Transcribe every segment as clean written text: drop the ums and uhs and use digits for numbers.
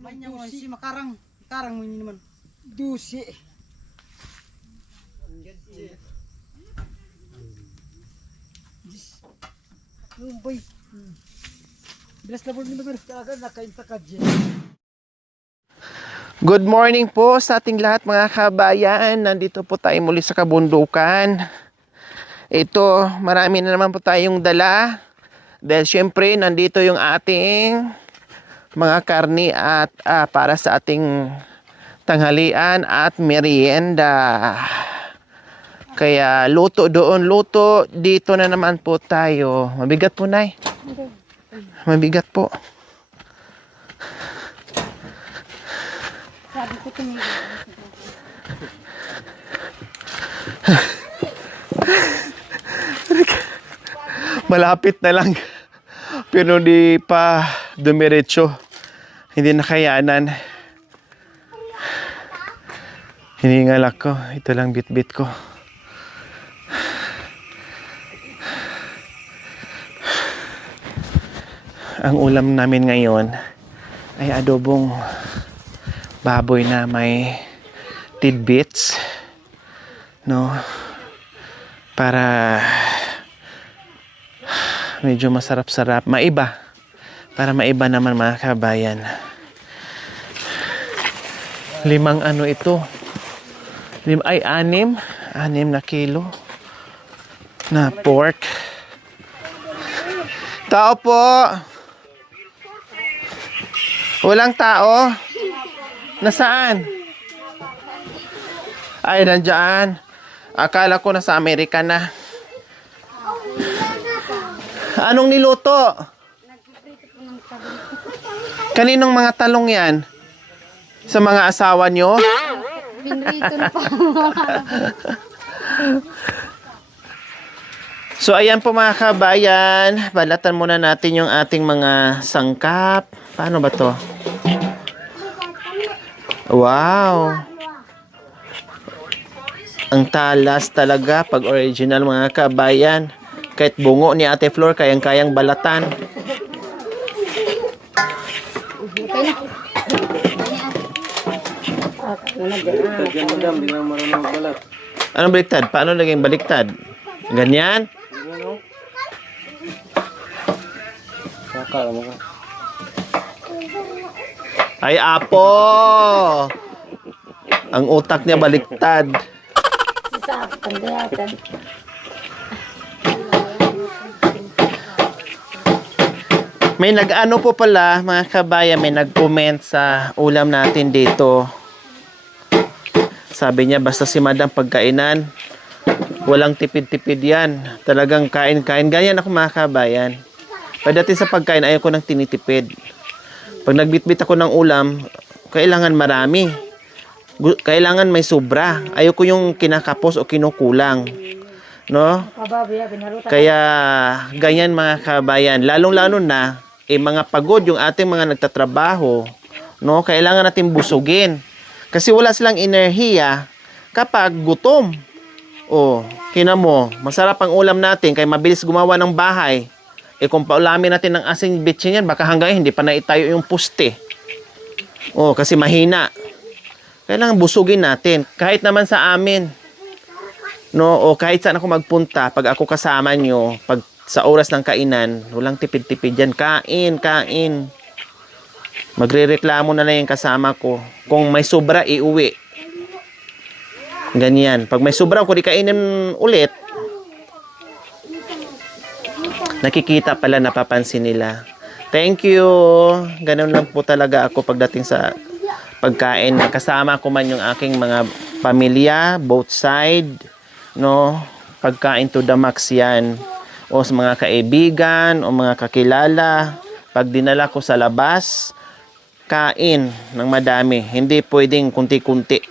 Banyak mo si makarang. Karang mo ini naman. Dusi. Boy. Bilas na po nito pero talaga nakainta ka dyan. Good morning po sa ating lahat mga kabayan. Nandito po tayo muli sa kabundukan. Ito, marami na naman po tayong dala. Dahil syempre, nandito yung ating mga karni at para sa ating tanghalian at merienda. Kaya luto doon, luto dito na naman po tayo. Mabigat po, Nay. Mabigat po. Sabi ko tumigil. Malapit na lang. Pero di pa dumiretso. Hindi nakayanan. Hiningal ako. Ito lang bit-bit ko. Ang ulam namin ngayon ay adobong baboy na may tidbits. No? Para medyo masarap-sarap. Maiba. Para maiba naman mga kabayan. 5 ano ito? 6 na kilo na pork. Tao po. Walang tao. Nasaan? Ay, nandiyan. Akala ko nasa Amerika na. Anong niluto? Kaninong mga talong yan? Sa mga asawa nyo? Pinrito na po. So ayan po mga kabayan. Balatan muna natin yung ating mga sangkap. Paano ba to? Wow! Ang talas talaga pag original mga kabayan. Kahit bungo ni Ate Flor, kayang-kayang balatan. Anong baliktad? Paano naging baliktad? Ganyan? Ay, apo! Ang utak niya baliktad. Sa pandayatan. May nag-ano po pala, mga kabayan, may nag-comment sa ulam natin dito. Sabi niya, basta si Madam pagkainan, walang tipid-tipid yan. Talagang kain-kain. Ganyan ako mga kabayan. Pagdating sa pagkain, ayaw ko nang tinitipid. Pag nagbitbit ako ng ulam, kailangan marami. Kailangan may sobra. Ayaw ko yung kinakapos o kinukulang. No? Kaya, ganyan mga kabayan. Lalong-lalo na, mga pagod yung ating mga nagtatrabaho. No? Kailangan natin busugin. Kasi wala silang enerhiya kapag gutom. O, kina mo, masarap ang ulam natin kaya mabilis gumawa ng bahay. Kung paulamin natin ng asing bitchin yan, baka hanggang hindi pa naitayo yung puste. O, kasi mahina. Kailangan busugin natin. Kahit naman sa amin. No, o kahit saan ako magpunta, pag ako kasama nyo, pag sa oras ng kainan, walang tipid-tipid yan. Kain. Magrereklamo na lang yung kasama ko. Kung may sobra, iuwi. Ganyan. Pag may sobra, kung di kainin ulit, nakikita pala, napapansin nila. Thank you. Ganun lang po talaga ako pagdating sa pagkain. Kasama ko man yung aking mga pamilya, both side. No? Pagkain to the max yan. O sa mga kaibigan, o mga kakilala. Pag dinala ko sa labas, kain ng madami. Hindi pwedeng kunti-kunti.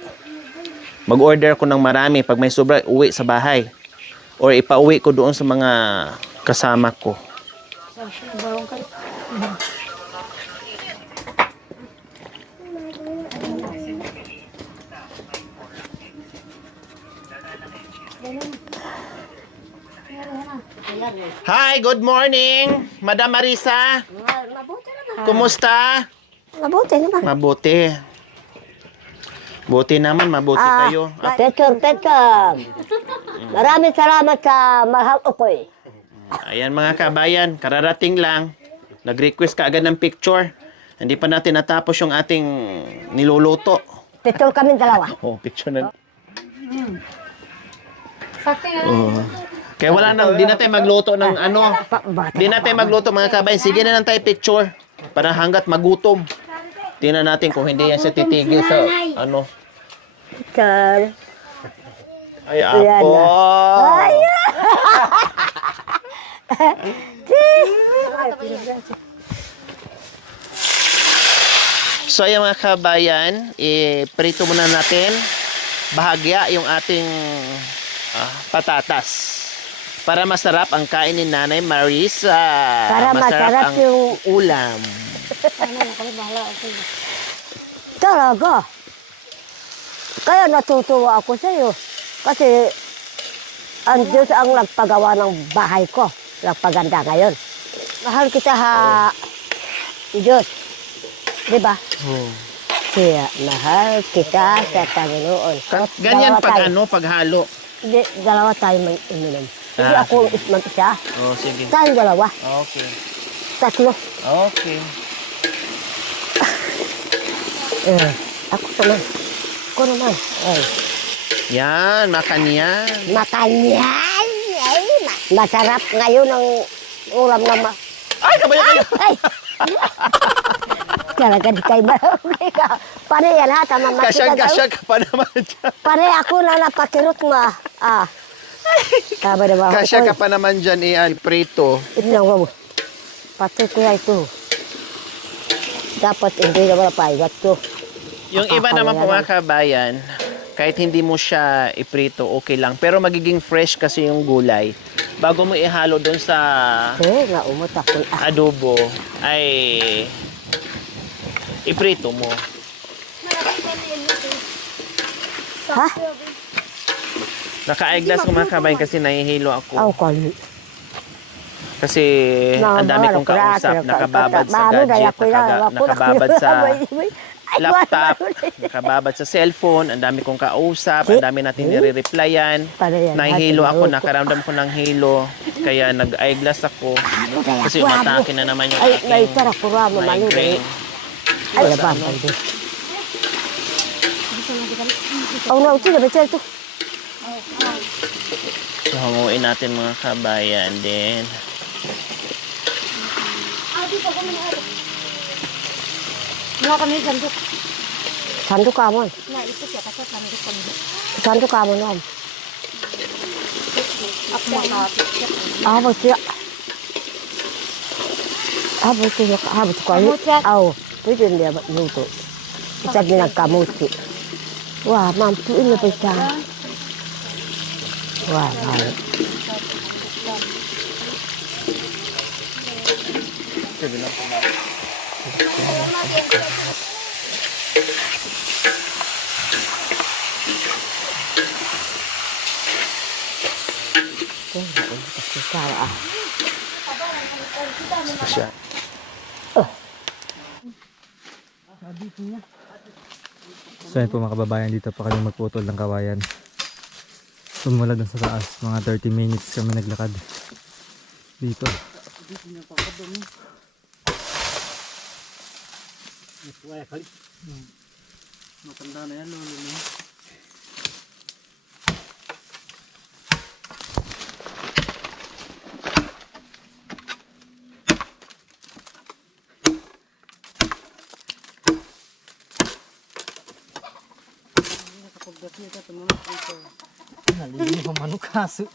Mag-order ko ng marami. Pag may sobra, uwi sa bahay. Or ipauwi ko doon sa mga kasama ko. Hi, good morning, Madam Marisa. Mabuti naman. Kumusta? Mabuti naman. Mabuti. Buti naman, mabuti kayo. Pector. Maraming salamat sa mahal ukoy. Ayan mga kabayan, kararating lang. Nag-request ka agad ng picture. Hindi pa natin natapos yung ating niluluto. Pector kami dalawa. Oh, picture na. Sakto nga. Oh. Kaya wala nang, di na tayo magluto ng ano. Bakit? Di na tayo magluto mga kabayan. Sige na lang tayo picture. Para hanggat magutom. Tingnan natin kung hindi yan siya titigil sa ano. Pector. Ay, Ayan ako. Ay! So ayan mga kabayan, prito muna natin bahagya yung ating patatas. Para masarap ang kain ni Nanay Marisa. Para masarap ang yung- ulam. Talaga. Kaya natutuwa ako sa iyo. Kasi ang Diyos ang nagpagawa ng bahay ko. Nagpaganda ngayon. Mahal kita ha, Diyos. Di ba? Kaya mahal kita sa Panginoon. Ganyan Dalawa pag tayo. ano, paghalo. Hindi, dalawa tayo mag-inom. Hindi ako mag-isa. Oh, sige. Tayong dalawa. Okay. Tatlo. Okay. Ako naman. Ako naman. Ay. Yan, makanyan. Makanyan. Ay, masarap ngayon ang ulam na Ay, kabayan kayo. Ay! Talaga di kayo marunong ka. Pare yan ha, tama Kasyang-kasya ka pa naman dyan. Pare ako na napakirot mo. Tama na ba? Kasya ka pa naman dyan, iyan, prito. Ito lang mo. Pati kuya ito. Dapat hindi na wala paigat to. Yung iba naman po mga kabayan, kahit hindi mo siya iprito, okay lang. Pero magiging fresh kasi yung gulay. Bago mo ihalo doon sa Naumot ako. adobo, ay iprito mo. Ha? Naka-eyeglass ko mga kabayan kasi nahihilo ako. Kali. Kasi ang dami kong kausap, nakababad sa gadget, nakababad sa laptop, nakababad sa cellphone, ang dami kong kausap, ang dami natin nire-replyan. Nahihilo ako, nakaramdam ko ng hilo, kaya nag-eyeglass ako. Kasi umatake na naman yung Ay, aking tara, kuramo, migraine. Ay, laban. Na, uti na, betul tu. So, hanguin natin mga kabayan din. Sanduk kamu. Sanduk kamu nom. Apa sih? Apa sih? Apa sih kau? Oh, itu dia nutu. Kita bilang kamu sih. Wah, mampu ini bisa. Wah, baik. Siya. So yun po mga kababayan, dito pa kami magputol ng kawayan. Tumula dun sa taas, mga 30 minutes kami naglakad dito. Matanda na yan, lolo mo. Nalinis ang manukaso.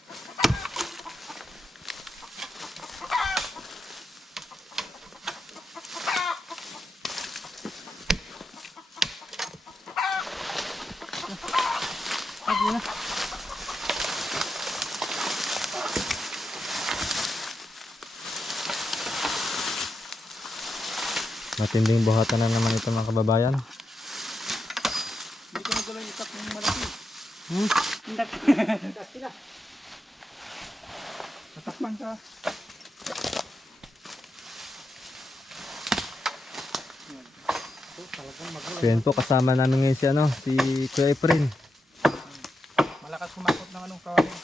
Matinding buhatan na naman ito mga kababayan. Takpan ka. So yan po, kasama namin ngayon si ano, si Kuya Efren. Malakas kumakot ng anong kawayan.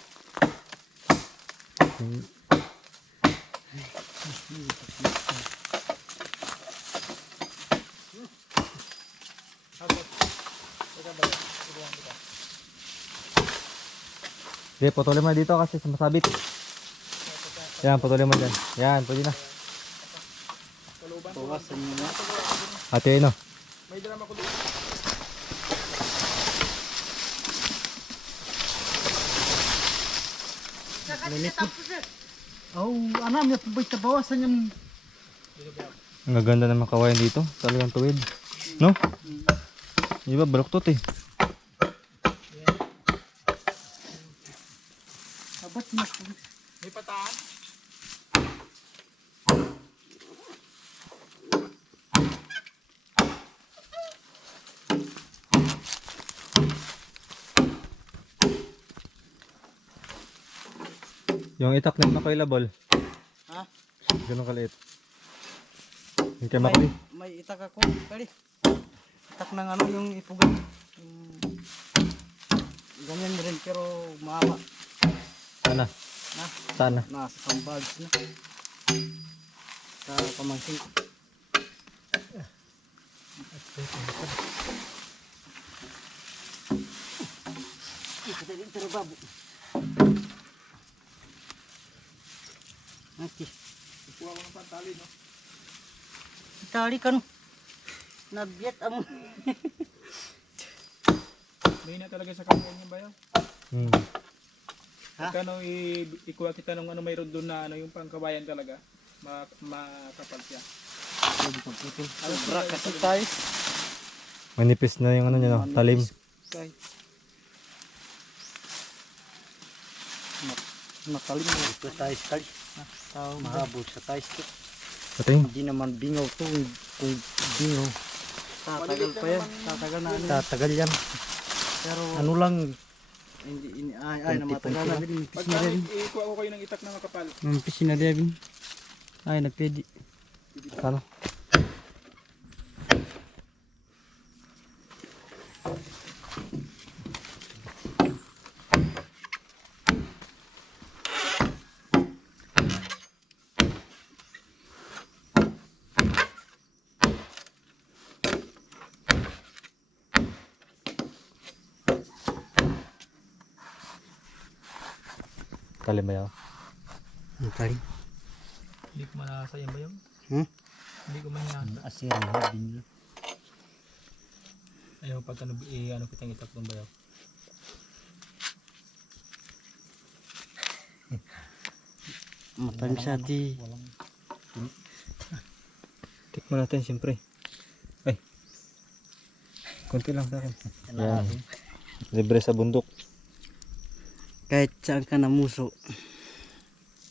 Hindi, putulin mo dito kasi sumasabit. Yan, putulin mo dyan. Yan, pwede na. Bawasan nyo na. Ate, yun o. May drama ko dito. Oh, ano, may pabay sa bawasan yung... Ang gaganda ng mga kawayan dito. Talagang tuwid. No? Di ba, baluktot eh. Abat na. May pataan. Yung itak na yung available. Ha? Ganun kaliit. Yung kay Makli. May itak ako. Pwede. Itak ng ano yung ipugan. Ganyan rin pero mahaba. Sana. Ha? Sana. Nasa sambags na. Sa pamangkin ko. Nanti. Kuha ko ng pantali, no? Tali ka no. Nabiyat amo. May na talaga sa kawayan yung bayaw. Hmm. Ha? Kano ikuha kita ng ano mayroon doon na ano yung pangkabayan talaga. Makapal siya. Sobra kasi tayo. Manipis na yung ano niya, no? Talim. Kahit matalim mo. Ito tayo sekali. Mahabol sa tayo. Ito yung. Hindi naman bingaw to. Kung bingaw. Tatagal pa yan. Tatagal na ano. Tatagal yan. Pero Ano lang. hindi ay na matagal na. Pag ikuha ko kayo ng itak na makapal. Mampisi na din. Ay, nagpedi. Ano? Talim ba yan? Ang talim. Hindi ko manasa yung bayaw. Hindi ko manasa. Asir na bin. Ayaw pag ano kitang itak ng bayaw. Matalim sa ati. Tikman natin siyempre. Ay. Kunti lang sa akin. Yan. Libre sa bundok. Kahit saan ka na muso.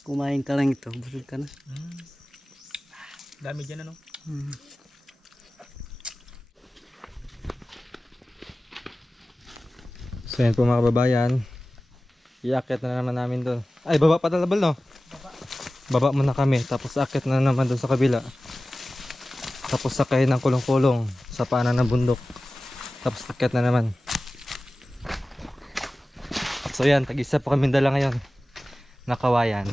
Kumain ka lang ito. Busog ka na. Dami dyan ano. So yan po mga kababayan. Iakyat na naman namin doon. Ay, baba pa talabal, no? Baba muna kami. Tapos akyat na naman doon sa kabila. Tapos sakay ng kulong-kulong sa paanan ng bundok. Tapos akyat na naman. So yan, tag-isa po kami dala ngayon. Nakawayan.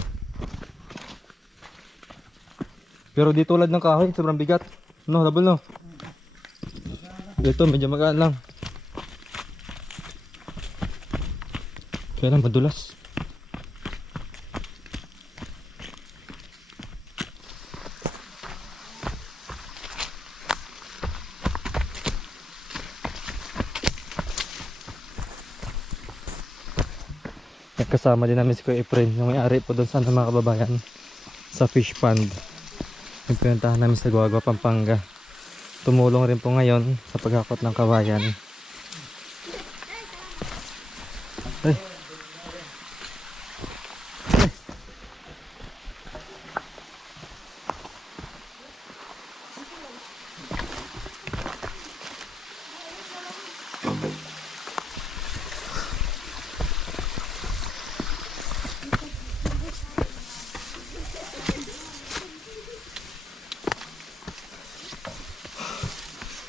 Pero di tulad ng kahoy, sobrang bigat. No, labal no. Dito medyo magaan lang. Kaya lang madulas. Kasama din namin si Kuya Efren, yung may-ari po doon sa mga kababayan sa fish pond. Nagpinuntahan namin sa Guagua, Pampanga. Tumulong rin po ngayon sa paghakot ng kawayan. Ay.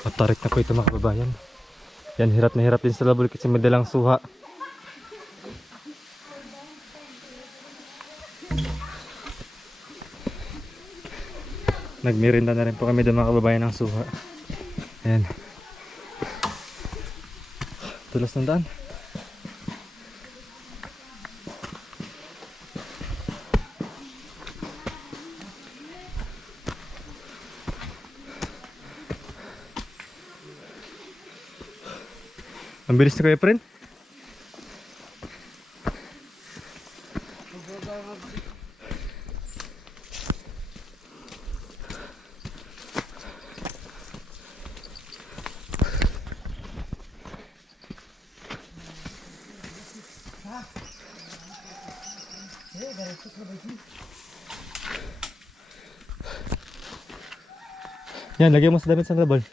Matarik na po ito mga kababayan. Yan, hirap na hirap din sa labol kasi may dalang suha. Nagmirinda na rin po kami doon mga kababayan ng suha. Ayan. Tulos ng daan. Ang bilis na kayo, friend. Yan, lagyan mo sa damit sa labol.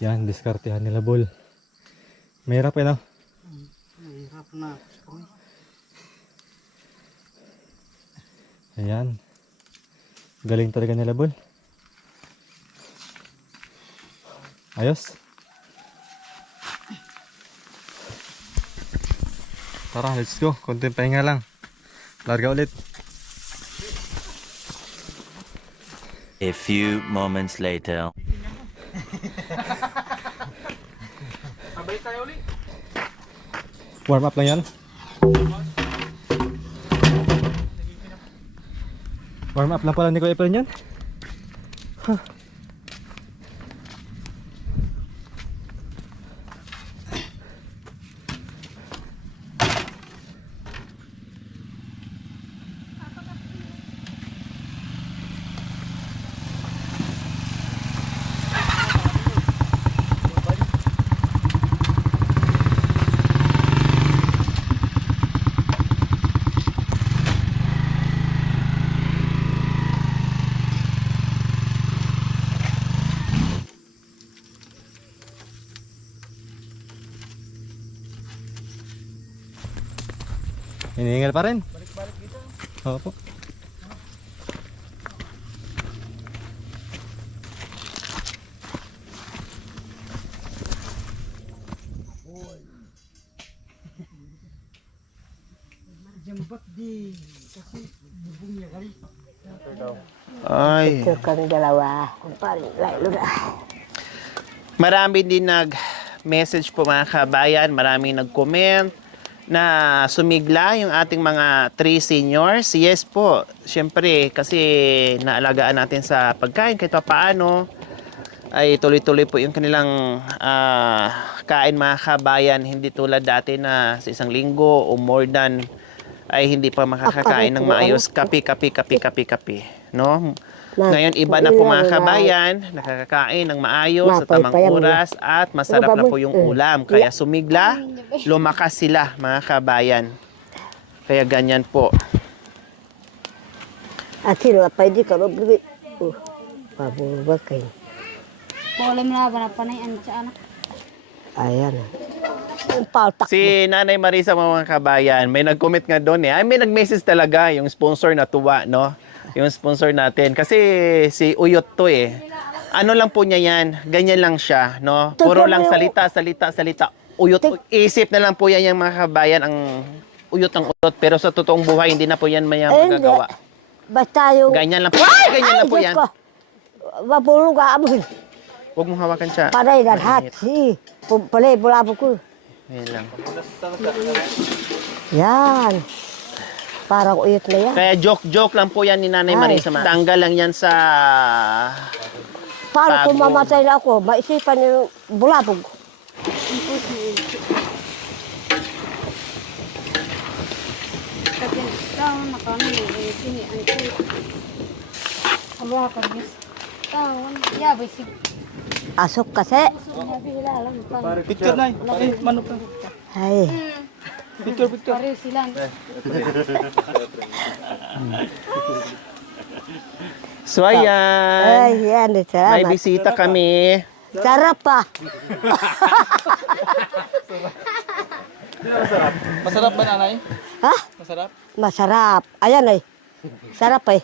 Yan, diskartehan nila bol. Mahirap no? Mahirap na. Ayan. Galing talaga nila bol. Ayos. Tara, let's go. Konting pahinga lang. Larga ulit. A few moments later. Sabay tayo ulit. Warm up lang yan. Warm up lang pala ni Kuya Efren yan. Huh. Hinihingal pa rin. Balik-balik dito. Oo po. Jambat di kasi bubong niya kali. Ay. Ito kang dalawa. Kumpare, layo na. Marami din nag-message po mga kabayan. Maraming nag-comment na sumigla yung ating mga 3 seniors. Yes po, syempre kasi naalagaan natin sa pagkain kahit pa paano ay tuloy-tuloy po yung kanilang kain mga kabayan. Hindi tulad dati na sa isang linggo o more than ay hindi pa makakakain ng maayos. Kapi, no? Ngayon iba na po mga kabayan, nakakakain ng maayos sa tamang oras at masarap na po yung ulam. Kaya sumigla, lumakas sila mga kabayan. Kaya ganyan po. At sino, pwede ka mabili. Pabulbag kayo. Boleh melaban apa nih anak anak? Ayan. Yung paltak. Si Nanay Marisa mga kabayan, may nag-comment nga doon eh. Ay, may nag-message talaga yung sponsor na tuwa, no? Yung sponsor natin. Kasi si Uyot to eh. Ano lang po niya yan, ganyan lang siya, no? Puro lang salita. Uyot, isip na lang po yan yung mga kabayan, ang uyot ng uyot. Pero sa totoong buhay, hindi na po yan magagawa. Basta yung... Ganyan lang po. Ay, ganyan lang po yan. Mapulong ka, amoy. Huwag mong hawakan siya. Paray dan hati. Palay, pula po ko. Yan lang. Yan. Parang uyot na yan. Kaya joke lang po yan ni Nanay Marisa. Tanggal lang yan sa... Paano kung mamatay na ako, maisipan yung bulabog. Tapi tahu nak kau ni sini anti. Apa kau guys? Tahu ya besi. Asok kasi. Sudah bila lah bukan. Picture na. Eh, manok na. Ay. Picture. Pare silang. So ayan. Ay, yan. May Salamat. bisita kami. Sarap pa. Masarap ba, nanay? Ha? Masarap? Masarap. Ayan ay. Sarap ay.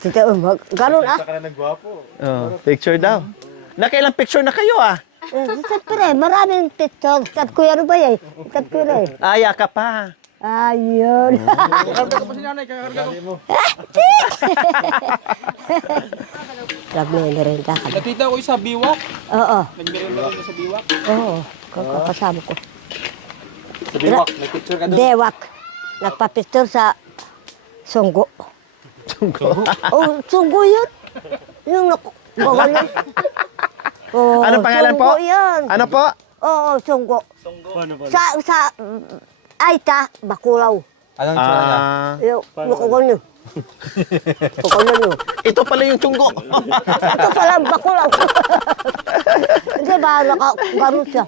Tita, ganun ah. Oh, picture daw. Nakailang picture na kayo ah? Siyempre, maraming picture. Tat ko yan ba yan? Tat ko yan. Aya ka pa. Ayun. Kakarga ko pa si nanay, kakarga ko. Nagme-merenda ka. Nakita ko yung sa biwak. Oo. Nagmeron ko sa biwak. Oo. Kasama ko. Sa biwak, may picture ka doon. Dewak. Nagpa-picture sa Sunggo. Sunggo? Oh, Sunggo yun. Yung bawal yun. Oh, Ano pangalan po? Sunggo yan. Ano po? Oo, Sunggo. Sa Aita, Bakulaw. Anong tsura niya? Yung, mukha nyo. Mukha nyo. Ito pala yung tunggo. Ito pala, Bakulaw. Hindi ba, nakagarot siya.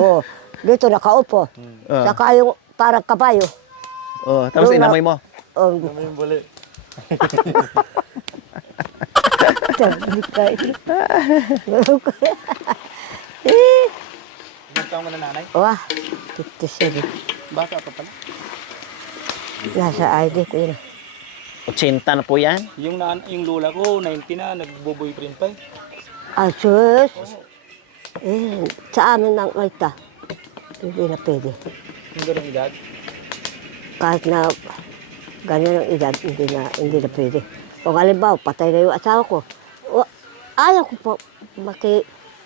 Oh, dito nakaupo. Saka yung parang kabayo. Oh, tapos Doon na- inamoy mo. Oh, Yung buli. sabi ka. Ilang taong ka na, nanay? Wah, 57. Bata pa pala. Nasa ID ko yun. 80 na po yan. Yung lola ko, 90 na, nagbo-boyfriend pa eh. Asus. Sa amin ng Aita. Hindi na pwede. Yung ganong edad. Kahit na ganyan ang edad, hindi na pwede. Kung halimbawa, patay na yung asawa ko. Ayaw ko pa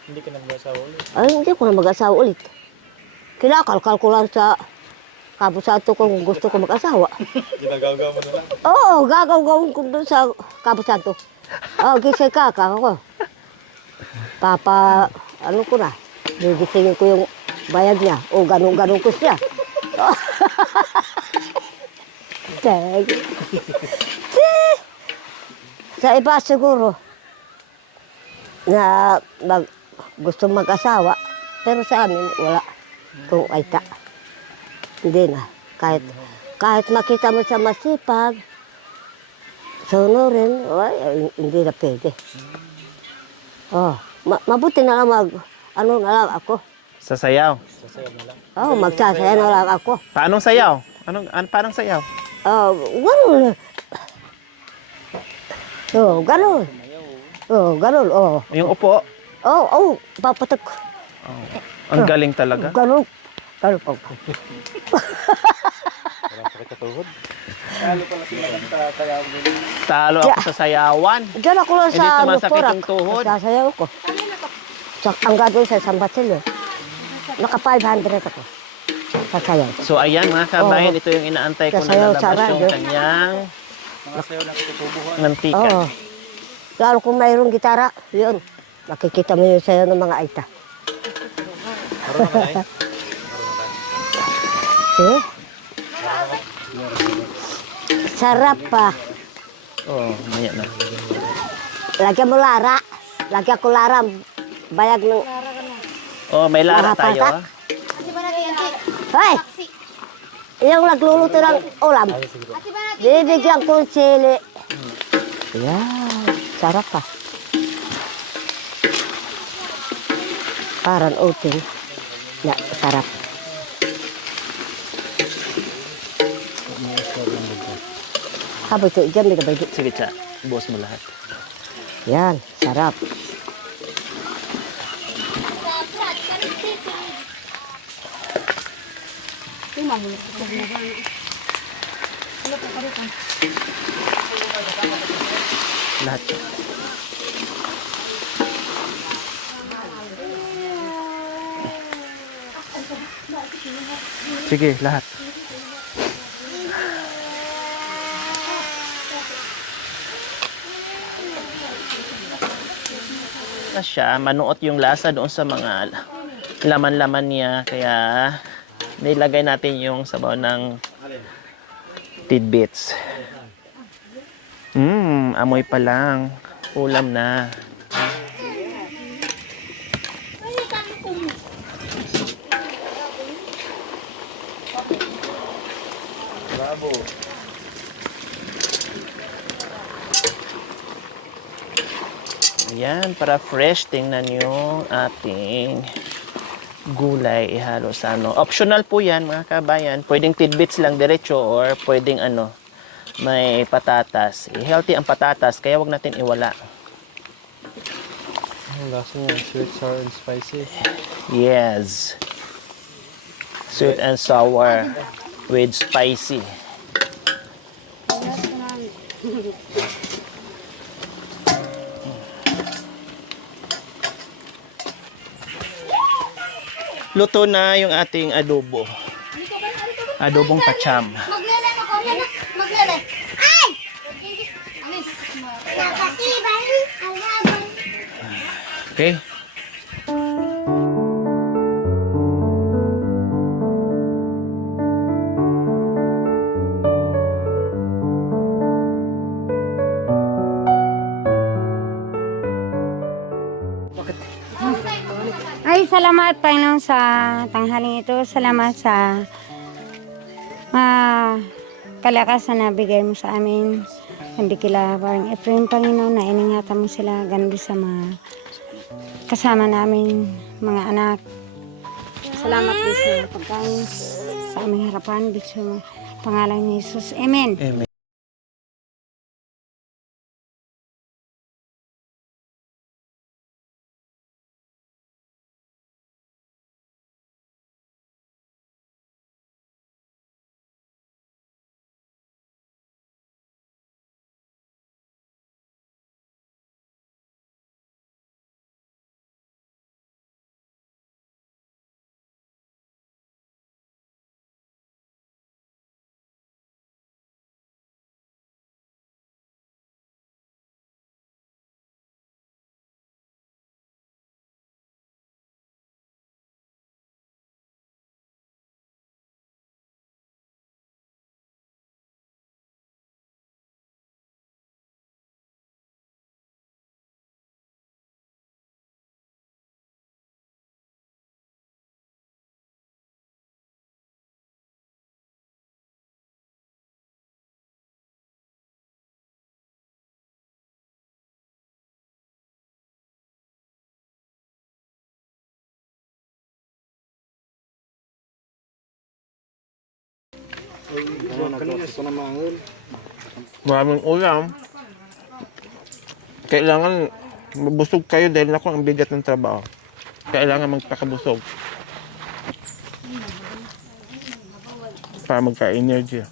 Hindi ka nag-asawa ulit. Ay, hindi ko na mag-asawa ulit. Kinakalkal ko lang sa kabusato kung gusto ko mag-asawa. Ginagawa mo na lang. Oo, gagawin ko doon sa kabusato. Gisay ako. Ano ko na, gigisingin ko yung bayad niya. O, ganun ko siya. Sa iba siguro, na gusto mag-asawa, pero sa amin, wala. Kung Aita. Hindi na. Kahit makita mo sa masipag, sunurin, hindi na pwede. Oh, mabuti na lang ano na lang ako. Sasayaw. Oh, magsasaya na lang ako. Paanong sayaw? Paanong sayaw? Oh, ganun. Oh, ganun. Oh, ganun. Oh, Yung upo. papatak. Ang galing talaga. Ganun. Ganun pa. Talo ako sa sayawan. Diyan ako lang Hindi sa sumasakit Luporak. yung tuhod. Sasayaw ko. Ang gagawin sa San Basilio. Naka 500 ako. Sasayaw. So ayan mga kabayan, ito yung inaantay ko na Sasayaw sa lalabas yung radyo. kanyang mantika. Oo. Lalo kung mayroong gitara, yun. Makikita mo yun sa'yo ng mga Aita. See? Sarap pa. Oo, maya na. Lagyan mo lara. Lagyan ko lara. Bayag ng... Oh, may lara Mga tayo. patak. Hoy! Yung nagluluto ng ulam. Bibigyan ko ng sili. Yan. Sarap pa. Parang uting. Na, sarap. Habang ito, dyan may nabay. Sige, Cha. Buos mo lahat. Yan, sarap. Lahat. Cha. Sige, lahat. Na siya, manuot yung lasa doon sa mga laman-laman niya. Kaya, nilagay natin yung sabaw ng tidbits. Amoy pa lang. Ulam na. Ayan, para fresh, tingnan nyo ating gulay ihalo sa ano. Optional po yan mga kabayan. Pwedeng tidbits lang diretso or pwedeng ano, may patatas. Healthy ang patatas kaya wag natin iwala. Ang lasa niya, sweet, sour, and spicy. Yes. Sweet and sour with spicy. Luto na yung ating adobo. Adobong pacham. Maglele mo ko na. Maglele. Ay! Alis. Nakatibay. Alaban. Okay? Ay, salamat Panginoon sa tanghaling ito. Salamat sa kalakasan na bigay mo sa amin. Hindi kila parang Efrain, Panginoon, na iningatan mo sila ganun sa mga kasama namin, mga anak. Salamat din sa pagkain sa aming harapan. Dito sa pangalan ni Jesus. Amen. Amen. Maraming ulam. Kailangan mabusog kayo dahil ako ang bigat ng trabaho. Kailangan magpakabusog para magka-energy.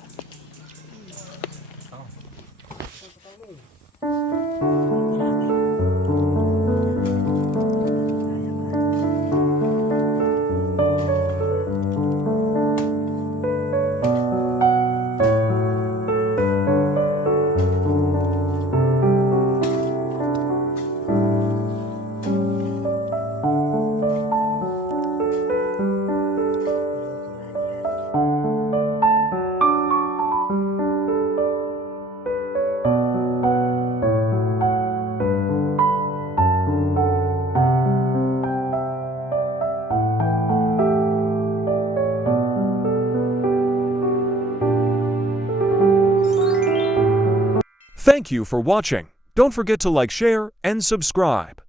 Thank you for watching. Don't forget to like, share, and subscribe.